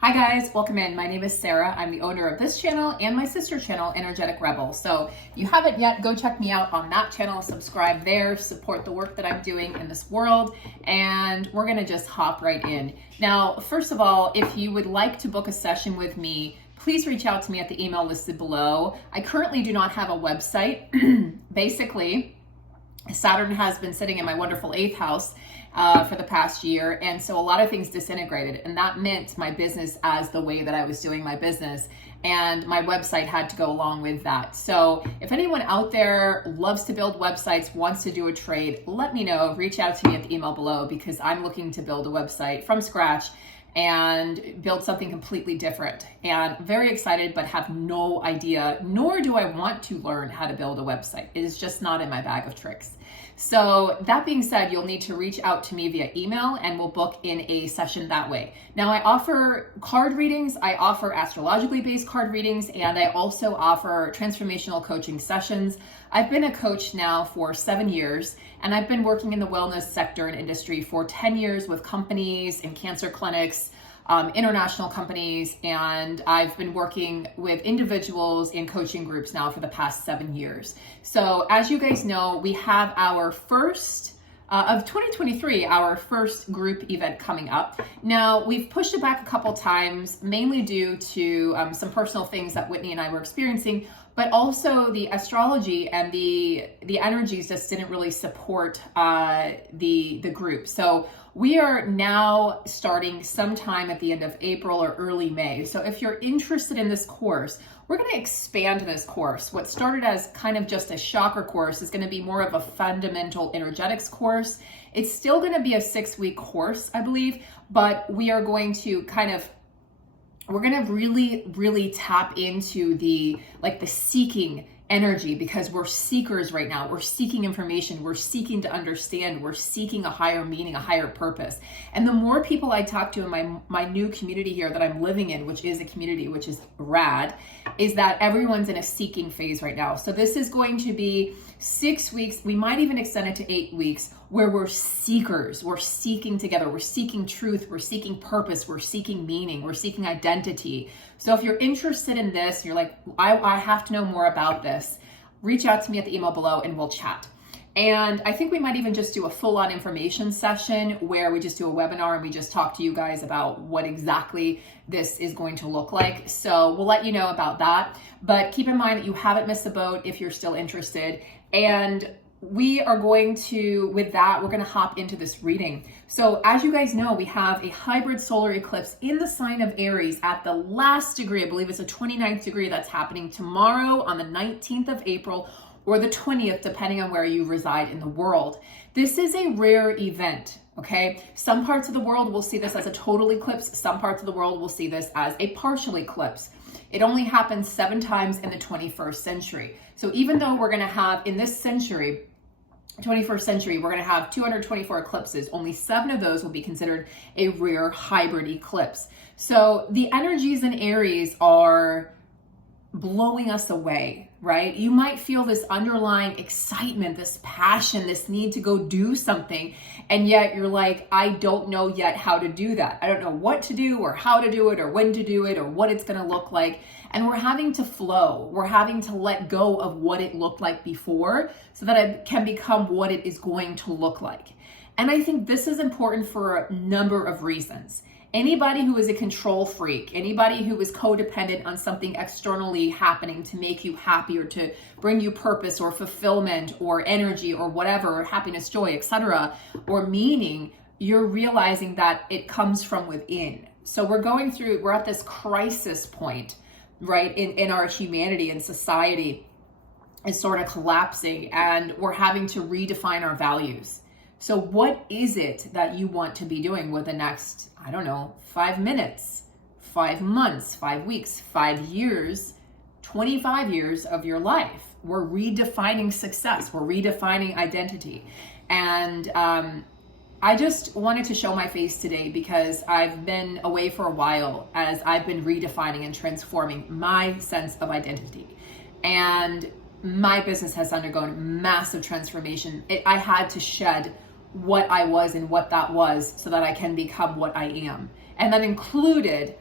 Hi guys, welcome in. My name is Sarah. I'm the owner of this channel and my sister channel, Energetic Rebel. So if you haven't yet, go check me out on that channel, subscribe there, support the work that I'm doing in this world, and we're gonna just hop right in. Now, first of all, if you would like to book a session with me, please reach out to me at the email listed below. I currently do not have a website. Basically, Saturn has been sitting in my wonderful 8th house for the past year. And so a lot of things disintegrated, and that meant my business as the way that I was doing my business. And my website had to go along with that. So if anyone out there loves to build websites, wants to do a trade, let me know. Reach out to me at the email below, because I'm looking to build a website from scratch and build something completely different. And very excited, but have no idea, nor do I want to learn how to build a website. It is just not in my bag of tricks. So that being said, you'll need to reach out to me via email and we'll book in a session that way. Now, I offer card readings, I offer astrologically based card readings, and I also offer transformational coaching sessions. I've been a coach now for 7 years, and I've been working in the wellness sector and industry for 10 years with companies and cancer clinics, international companies, and I've been working with individuals in coaching groups now for the past 7 years. So as you guys know, we have our first of 2023, our first group event coming up. Now, we've pushed it back a couple times, mainly due to some personal things that Whitney and I were experiencing, but also the astrology and the energies just didn't really support the group. So we are now starting sometime at the end of April or early May. So if you're interested in this course, we're going to expand this course. What started as kind of just a chakra course is going to be more of a fundamental energetics course. It's still going to be a 6-week course, I believe, but we are going to we're going to really tap into the seeking energy, because we're seekers right now. We're seeking information. We're seeking to understand. We're seeking a higher meaning, a higher purpose. And the more people I talk to in my new community here that I'm living in, which is a community which is rad, is that everyone's in a seeking phase right now. So this is going to be 6 weeks. We might even extend it to 8 weeks, where we're seekers. We're seeking together. We're seeking truth. We're seeking purpose. We're seeking meaning. We're seeking identity. So if you're interested in this, you're like, I have to know more about this, reach out to me at the email below and we'll chat. And I think we might even just do a full-on information session where we just do a webinar and we just talk to you guys about what exactly this is going to look like. So we'll let you know about that. But keep in mind that you haven't missed the boat if you're still interested. And we are going to, with that, we're going to hop into this reading. So as you guys know, we have a hybrid solar eclipse in the sign of Aries at the last degree. I believe it's the 29th degree that's happening tomorrow on the 19th of April or the 20th, depending on where you reside in the world. This is a rare event, okay? Some parts of the world will see this as a total eclipse. Some parts of the world will see this as a partial eclipse. It only happens 7 times in the 21st century. So even though we're going to have in this century, 21st century, we're going to have 224 eclipses, only 7 of those will be considered a rare hybrid eclipse. So the energies in Aries are blowing us away, right? You might feel this underlying excitement, this passion, this need to go do something. And yet you're like, I don't know yet how to do that. I don't know what to do or how to do it or when to do it or what it's going to look like. And we're having to flow. We're having to let go of what it looked like before so that it can become what it is going to look like. And I think this is important for a number of reasons. Anybody who is a control freak, anybody who is codependent on something externally happening to make you happy or to bring you purpose or fulfillment or energy or whatever, happiness, joy, etc., or meaning, you're realizing that it comes from within. So we're at this crisis point, right, in our humanity and society is sort of collapsing, and we're having to redefine our values. So what is it that you want to be doing with the next, 5 minutes, 5 months, 5 weeks, 5 years, 25 years of your life? We're redefining success. We're redefining identity. And I just wanted to show my face today because I've been away for a while as I've been redefining and transforming my sense of identity. And my business has undergone massive transformation. I had to shed what I was and what that was so that I can become what I am. And that included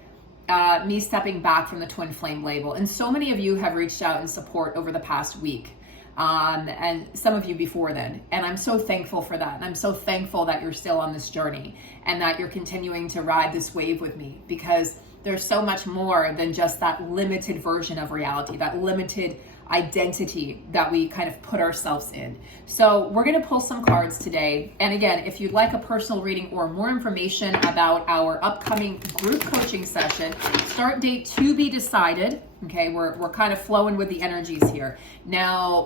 me stepping back from the twin flame label. And so many of you have reached out in support over the past week. And some of you before then. And I'm so thankful for that. And I'm so thankful that you're still on this journey and that you're continuing to ride this wave with me, because there's so much more than just that limited version of reality, that limited identity that we kind of put ourselves in. So we're going to pull some cards today. And again, if you'd like a personal reading or more information about our upcoming group coaching session, start date to be decided. Okay, we're kind of flowing with the energies here. Now,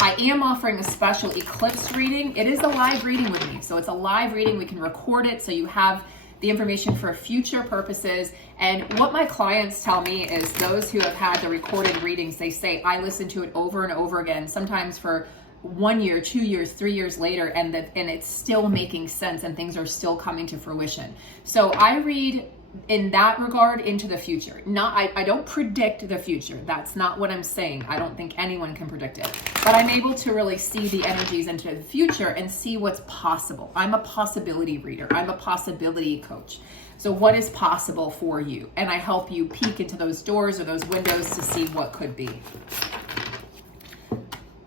I am offering a special eclipse reading. It is a live reading with me. So it's a live reading. We can record it so you have the information for future purposes. And what my clients tell me is those who have had the recorded readings, they say, I listen to it over and over again, sometimes for 1 year, 2 years, 3 years later, and it's still making sense and things are still coming to fruition. So I read in that regard into the future. I don't predict the future. That's not what I'm saying. I don't think anyone can predict it. But I'm able to really see the energies into the future and see what's possible. I'm a possibility reader. I'm a possibility coach. So what is possible for you? And I help you peek into those doors or those windows to see what could be.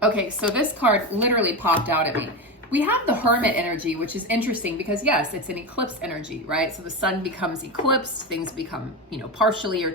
Okay, so this card literally popped out at me. We have the Hermit energy, which is interesting because yes, it's an eclipse energy, right? So the sun becomes eclipsed, things become, partially or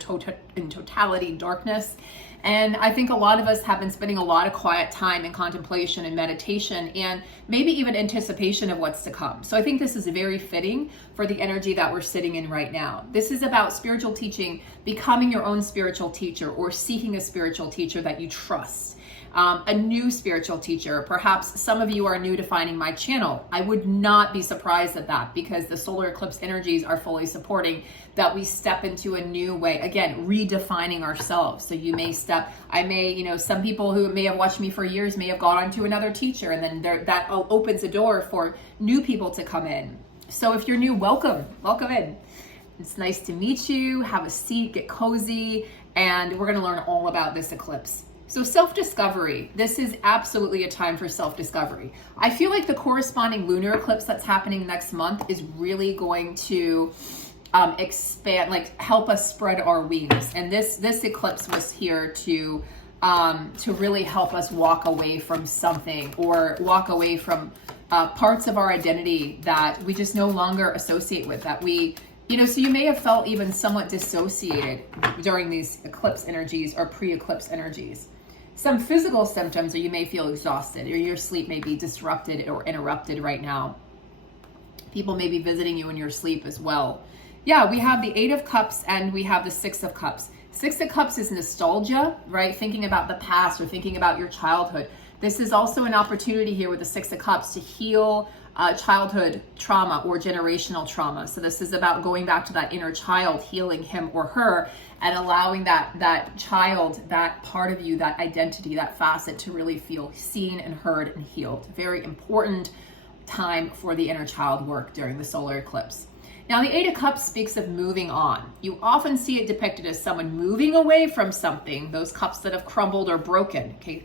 in totality darkness. And I think a lot of us have been spending a lot of quiet time in contemplation and meditation and maybe even anticipation of what's to come. So I think this is very fitting for the energy that we're sitting in right now. This is about spiritual teaching, becoming your own spiritual teacher or seeking a spiritual teacher that you trust. A new spiritual teacher. Perhaps some of you are new to finding my channel. I would not be surprised at that because the solar eclipse energies are fully supporting that we step into a new way. Again, redefining ourselves. So you may some people who may have watched me for years may have gone on to another teacher, and then that opens a door for new people to come in. So if you're new, welcome in. It's nice to meet you. Have a seat, get cozy, and we're going to learn all about this eclipse. So self-discovery, this is absolutely a time for self-discovery. I feel like the corresponding lunar eclipse that's happening next month is really going to expand, help us spread our wings. And this eclipse was here to really help us walk away from something or walk away from parts of our identity that we just no longer associate with, that we, so you may have felt even somewhat dissociated during these eclipse energies or pre-eclipse energies. Some physical symptoms, or you may feel exhausted, or your sleep may be disrupted or interrupted right now. People may be visiting you in your sleep as well. Yeah, we have the 8 of Cups and we have the 6 of Cups. 6 of Cups is nostalgia, right? Thinking about the past or thinking about your childhood. This is also an opportunity here with the 6 of Cups to heal childhood trauma or generational trauma. So this is about going back to that inner child, healing him or her, and allowing that child, that part of you, that identity, that facet to really feel seen and heard and healed. Very important time for the inner child work during the solar eclipse. Now, the 8 of Cups speaks of moving on. You often see it depicted as someone moving away from something, those cups that have crumbled or broken, okay?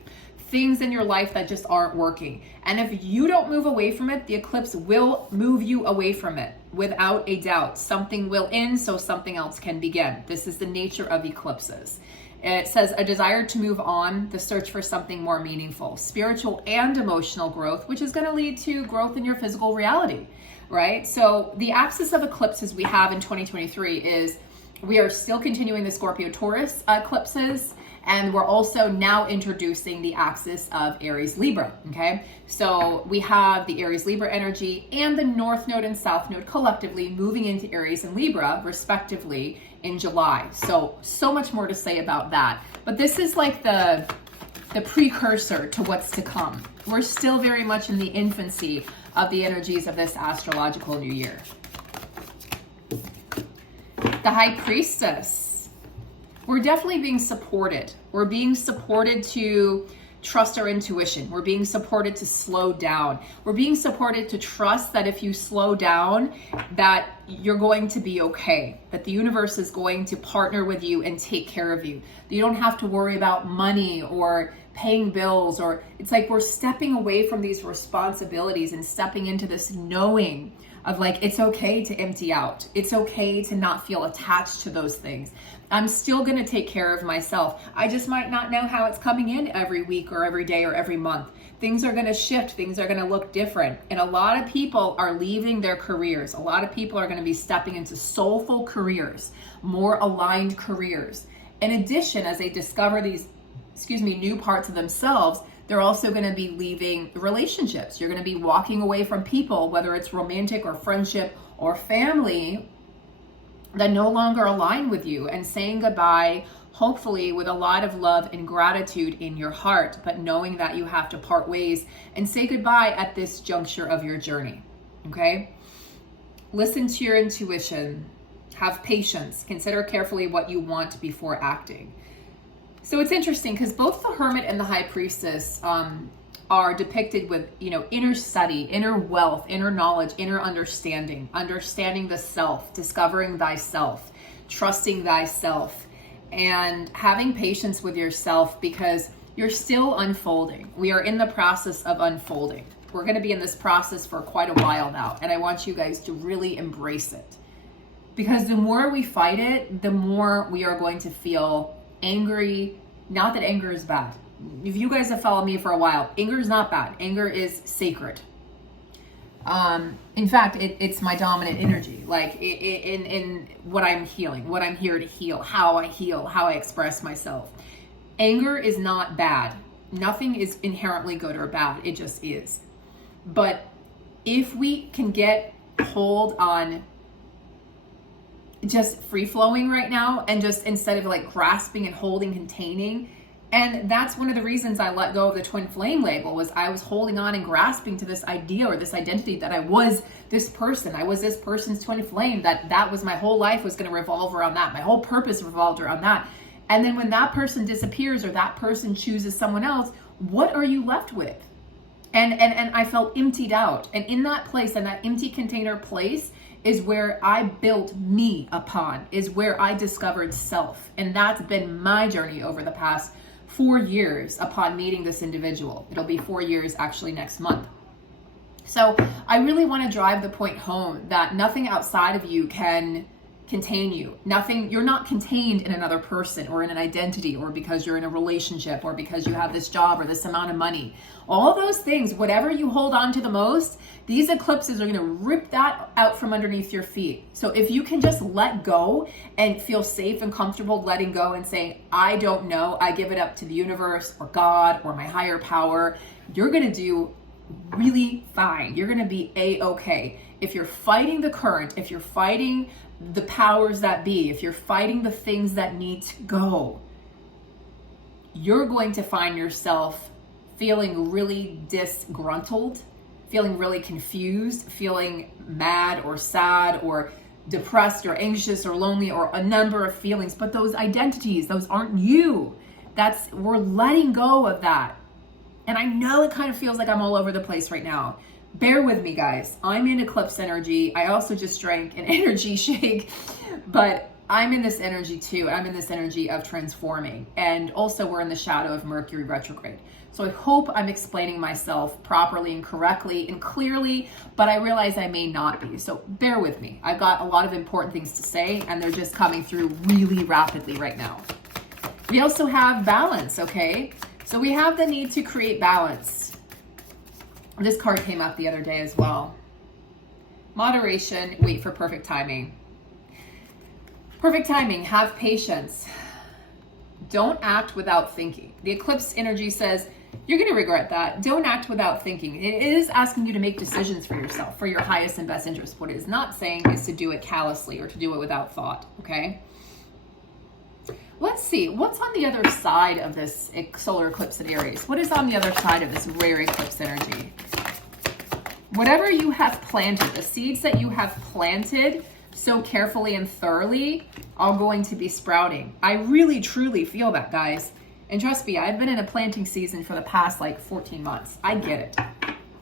Things in your life that just aren't working. And if you don't move away from it, the eclipse will move you away from it without a doubt. Something will end so something else can begin. This is the nature of eclipses. It says a desire to move on, the search for something more meaningful, spiritual and emotional growth, which is going to lead to growth in your physical reality, right? So the axis of eclipses we have in 2023 is we are still continuing the Scorpio-Taurus eclipses. And we're also now introducing the axis of Aries Libra, okay? So we have the Aries Libra energy and the North Node and South Node collectively moving into Aries and Libra, respectively, in July. So much more to say about that. But this is like the precursor to what's to come. We're still very much in the infancy of the energies of this astrological new year. The High Priestess. We're definitely being supported. We're being supported to trust our intuition. We're being supported to slow down. We're being supported to trust that if you slow down, that you're going to be okay, that the universe is going to partner with you and take care of you. That you don't have to worry about money or paying bills, or it's like we're stepping away from these responsibilities and stepping into this knowing of like, it's okay to empty out. It's okay to not feel attached to those things. I'm still going to take care of myself. I just might not know how it's coming in every week or every day or every month. Things are going to shift. Things are going to look different. And a lot of people are leaving their careers. A lot of people are going to be stepping into soulful careers, more aligned careers. In addition, as they discover these, new parts of themselves, they're also going to be leaving relationships. You're going to be walking away from people, whether it's romantic or friendship or family, that no longer align with you, and saying goodbye, hopefully with a lot of love and gratitude in your heart, but knowing that you have to part ways and say goodbye at this juncture of your journey. Okay? Listen to your intuition. Have patience. Consider carefully what you want before acting. So it's interesting because both the Hermit and the High Priestess are depicted with, inner study, inner wealth, inner knowledge, inner understanding the self, discovering thyself, trusting thyself, and having patience with yourself because you're still unfolding. We are in the process of unfolding. We're going to be in this process for quite a while now, and I want you guys to really embrace it. Because the more we fight it, the more we are going to feel angry. Not that anger is bad. If you guys have followed me for a while, anger is not bad. Anger is sacred. In fact, it's my dominant energy. Like in what I'm healing, what I'm here to heal, how I express myself. Anger is not bad. Nothing is inherently good or bad. It just is. But if we can get hold on just free flowing right now, and just instead of like grasping and holding, containing. And that's one of the reasons I let go of the twin flame label, was I was holding on and grasping to this idea or this identity that I was this person. I was this person's twin flame, that was my whole life was going to revolve around that. My whole purpose revolved around that. And then when that person disappears or that person chooses someone else, what are you left with? And I felt emptied out. And in that place, in that empty container place, is where I built me upon, is where I discovered self. And that's been my journey over the past 4 years upon meeting this individual. It'll be 4 years actually next month. So I really want to drive the point home that nothing outside of you can contain you. Nothing, you're not contained in another person or in an identity or because you're in a relationship or because you have this job or this amount of money. All those things, whatever you hold on to the most, these eclipses are going to rip that out from underneath your feet. So if you can just let go and feel safe and comfortable letting go and saying, I don't know, I give it up to the universe or God or my higher power, you're going to do really fine. You're going to be a-okay. If you're fighting the current, if you're fighting the powers that be, if you're fighting the things that need to go, you're going to find yourself feeling really disgruntled, feeling really confused, feeling mad or sad or depressed or anxious or lonely or a number of feelings. But those identities, those aren't you. We're letting go of that. And I know it kind of feels like I'm all over the place right now. Bear with me, guys. I'm in eclipse energy. I also just drank an energy shake, but I'm in this energy too. I'm in this energy of transforming. And also we're in the shadow of Mercury retrograde. So I hope I'm explaining myself properly and correctly and clearly, but I realize I may not be. So bear with me. I've got a lot of important things to say and they're just coming through really rapidly right now. We also have balance, okay? So we have the need to create balance. This card came up the other day as well. Moderation, wait for perfect timing. Perfect timing, have patience. Don't act without thinking. The eclipse energy says, you're going to regret that. Don't act without thinking. It is asking you to make decisions for yourself, for your highest and best interest. What it is not saying is to do it callously or to do it without thought, okay? Let's see, what's on the other side of this solar eclipse at Aries? What is on the other side of this rare eclipse energy? Whatever you have planted, the seeds that you have planted so carefully and thoroughly are going to be sprouting. I really, truly feel that, guys. And trust me, I've been in a planting season for the past like 14 months. I get it.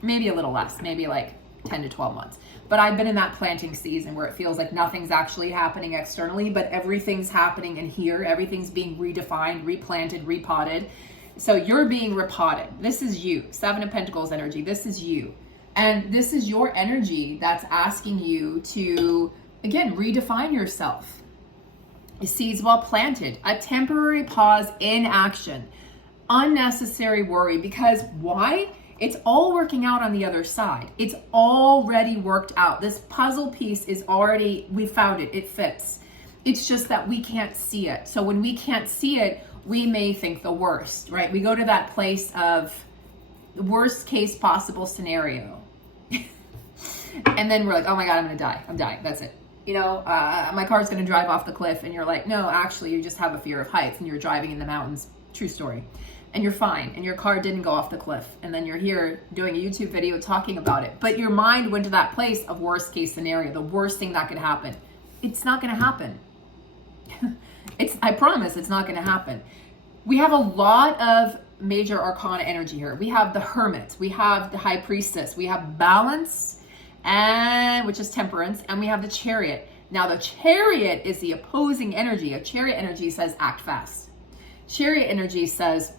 Maybe a little less, maybe like 10 to 12 months. But I've been in that planting season where it feels like nothing's actually happening externally, but everything's happening in here. Everything's being redefined, replanted, repotted. So you're being repotted. This is you. Seven of Pentacles energy. This is you. And this is your energy that's asking you to, again, redefine yourself. Seeds well planted, a temporary pause in action, unnecessary worry, because why? It's all working out on the other side. It's already worked out. This puzzle piece is already, we found it, it fits. It's just that we can't see it. So when we can't see it, we may think the worst, right? We go to that place of the worst case possible scenario. And then we're like, oh my God, I'm gonna die. I'm dying, that's it. You know, my car's gonna drive off the cliff, and you're like, no, actually you just have a fear of heights and you're driving in the mountains. True story. And you're fine, and your car didn't go off the cliff. And then you're here doing a YouTube video talking about it. But your mind went to that place of worst case scenario, the worst thing that could happen. It's not gonna happen. I promise it's not gonna happen. We have a lot of major arcana energy here. We have the Hermit, we have the High Priestess, we have Balance, and which is Temperance, and we have the Chariot. Now the Chariot is the opposing energy. A Chariot energy says act fast. Chariot energy says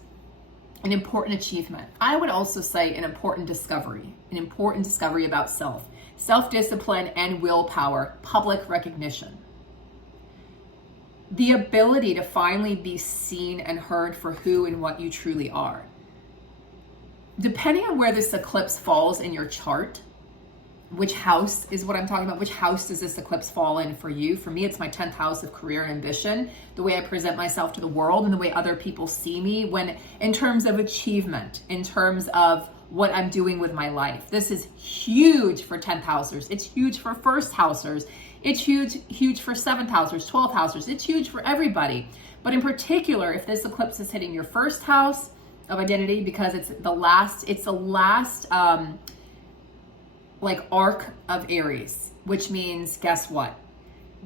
an important achievement. I would also say an important discovery about self, self-discipline and willpower, public recognition. The ability to finally be seen and heard for who and what you truly are. Depending on where this eclipse falls in your chart, which house is what I'm talking about, which house does this eclipse fall in for you? For me, it's my 10th house of career and ambition, the way I present myself to the world and the way other people see me when, in terms of achievement, in terms of what I'm doing with my life. This is huge for 10th housers. It's huge for first housers. It's huge for 7th housers, 12th housers. It's huge for everybody. But in particular, if this eclipse is hitting your first house of identity, because it's the last like arc of Aries, which means, guess what?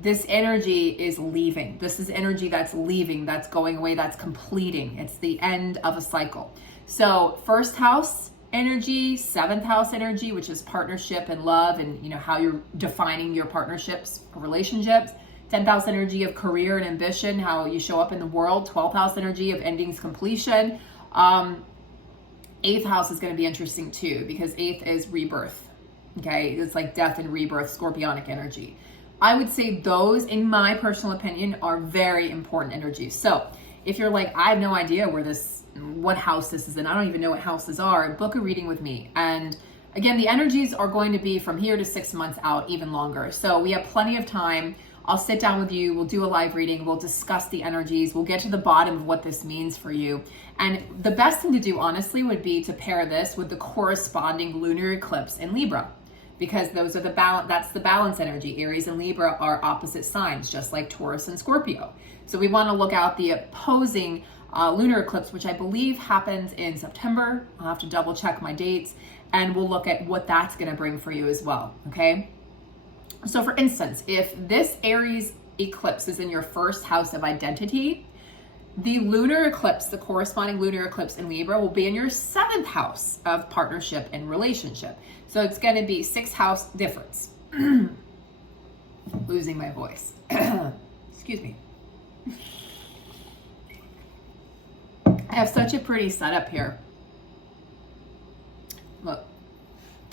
This energy is leaving. This is energy that's leaving, that's going away, that's completing. It's the end of a cycle. So first house energy, 7th house energy, which is partnership and love, and you know how you're defining your partnerships or relationships. 10th house energy of career and ambition, how you show up in the world. 12th house energy of endings, completion. 8th house is going to be interesting too, because 8th is rebirth. Okay, it's like death and rebirth, scorpionic energy. I would say those, in my personal opinion, are very important energies. So if you're like, I have no idea what house this is in, I don't even know what houses are, book a reading with me. And again, the energies are going to be from here to 6 months out, even longer. So we have plenty of time. I'll sit down with you, we'll do a live reading, we'll discuss the energies, we'll get to the bottom of what this means for you. And the best thing to do, honestly, would be to pair this with the corresponding lunar eclipse in Libra, because those are that's the balance energy. Aries and Libra are opposite signs, just like Taurus and Scorpio. So we want to look out the opposing lunar eclipse, which I believe happens in September. I'll have to double check my dates, and we'll look at what that's going to bring for you as well, okay? So for instance, if this Aries eclipse is in your first house of identity, the lunar eclipse, the corresponding lunar eclipse in Libra, will be in your 7th house of partnership and relationship. So it's going to be 6 house difference. Losing my voice. Excuse me. I have such a pretty setup here. Look.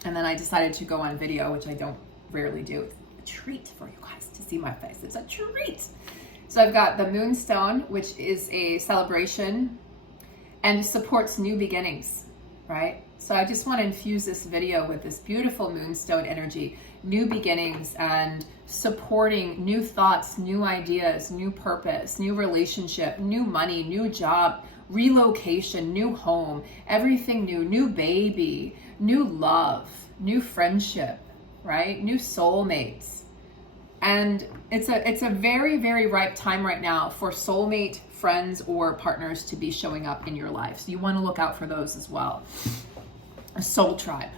And then I decided to go on video, which I don't rarely do. It's a treat for you guys to see my face. It's a treat. So I've got the Moonstone, which is a celebration and supports new beginnings, right? So I just want to infuse this video with this beautiful Moonstone energy, new beginnings, and supporting new thoughts, new ideas, new purpose, new relationship, new money, new job, relocation, new home, everything new, new baby, new love, new friendship, right? New soulmates. And it's a very, very ripe time right now for soulmate, friends, or partners to be showing up in your life. So you want to look out for those as well. A soul tribe.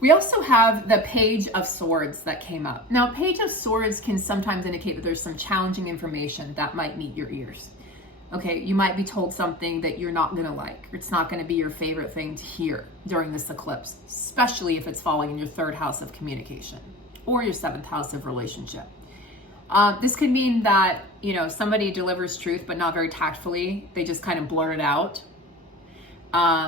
We also have the Page of Swords that came up. Now, Page of Swords can sometimes indicate that there's some challenging information that might meet your ears. Okay, you might be told something that you're not going to like. It's not going to be your favorite thing to hear during this eclipse, especially if it's falling in your 3rd house of communication or your 7th house of relationship. This could mean that, you know, somebody delivers truth, but not very tactfully. They just kind of blurt it out,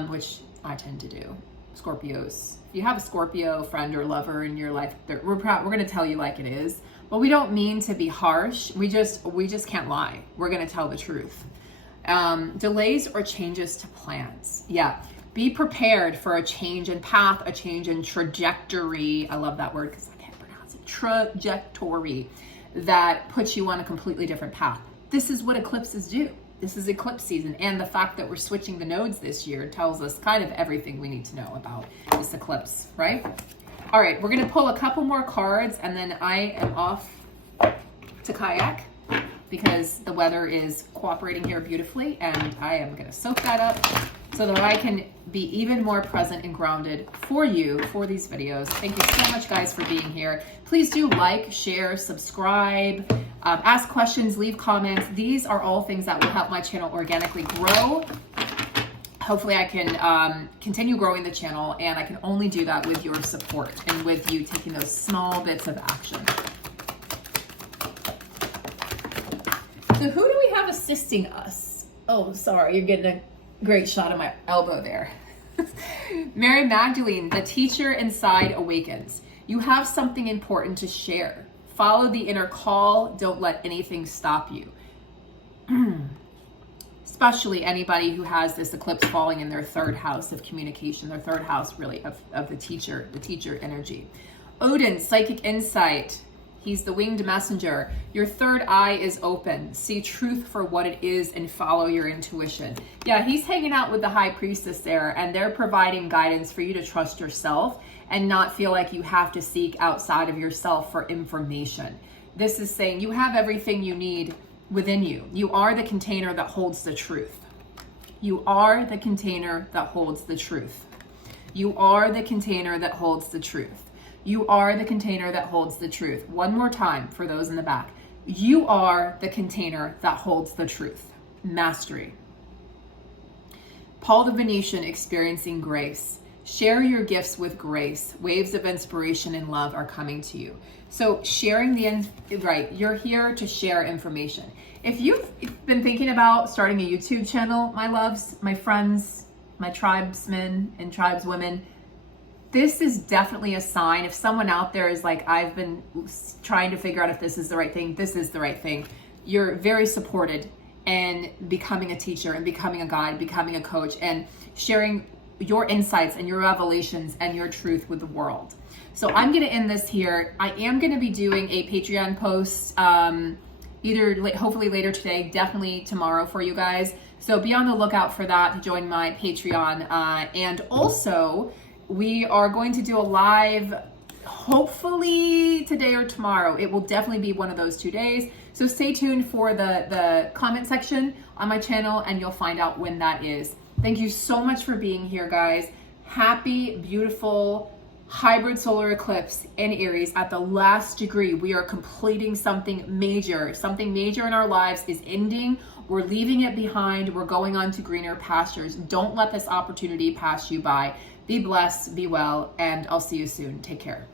which I tend to do. Scorpios. If you have a Scorpio friend or lover in your life, we're going to tell you like it is, but we don't mean to be harsh. We just can't lie. We're going to tell the truth. Delays or changes to plans. Yeah. Be prepared for a change in path, a change in trajectory. I love that word because I can't pronounce it. Trajectory that puts you on a completely different path. This is what eclipses do. This is eclipse season. And the fact that we're switching the nodes this year tells us kind of everything we need to know about this eclipse, right? All right, we're going to pull a couple more cards and then I am off to kayak because the weather is cooperating here beautifully and I am going to soak that up so that I can be even more present and grounded for you for these videos. Thank you so much, guys, for being here. Please do like, share, subscribe, ask questions, leave comments. These are all things that will help my channel organically grow. Hopefully I can continue growing the channel, and I can only do that with your support and with you taking those small bits of action. So who do we have assisting us? Oh, sorry, you're getting a great shot of my elbow there. Mary Magdalene, the teacher inside awakens. You have something important to share. Follow the inner call. Don't let anything stop you. Especially anybody who has this eclipse falling in their third house of communication, their third house really of the teacher energy. Odin, psychic insight. He's the winged messenger. Your third eye is open. See truth for what it is and follow your intuition. Yeah, he's hanging out with the high priestess there, and they're providing guidance for you to trust yourself and not feel like you have to seek outside of yourself for information. This is saying you have everything you need within you. You are the container that holds the truth. You are the container that holds the truth. You are the container that holds the truth. You are the container that holds the truth. One more time for those in the back. You are the container that holds the truth. Mastery. Paul the Venetian, experiencing grace. Share your gifts with grace. Waves of inspiration and love are coming to you. So sharing right, you're here to share information. If you've been thinking about starting a YouTube channel, my loves, my friends, my tribesmen and tribeswomen, this is definitely a sign. If someone out there is like, I've been trying to figure out if this is the right thing, this is the right thing. You're very supported in becoming a teacher and becoming a guide, becoming a coach, and sharing your insights and your revelations and your truth with the world. So I'm going to end this here. I am going to be doing a Patreon post, hopefully later today, definitely tomorrow for you guys. So be on the lookout for that to join my Patreon. And also, we are going to do a live, hopefully today or tomorrow. It will definitely be one of those 2 days. So stay tuned for the comment section on my channel and you'll find out when that is. Thank you so much for being here, guys. Happy, beautiful hybrid solar eclipse in Aries at the last degree. We are completing something major. Something major in our lives is ending. We're leaving it behind. We're going on to greener pastures. Don't let this opportunity pass you by. Be blessed, be well, and I'll see you soon. Take care.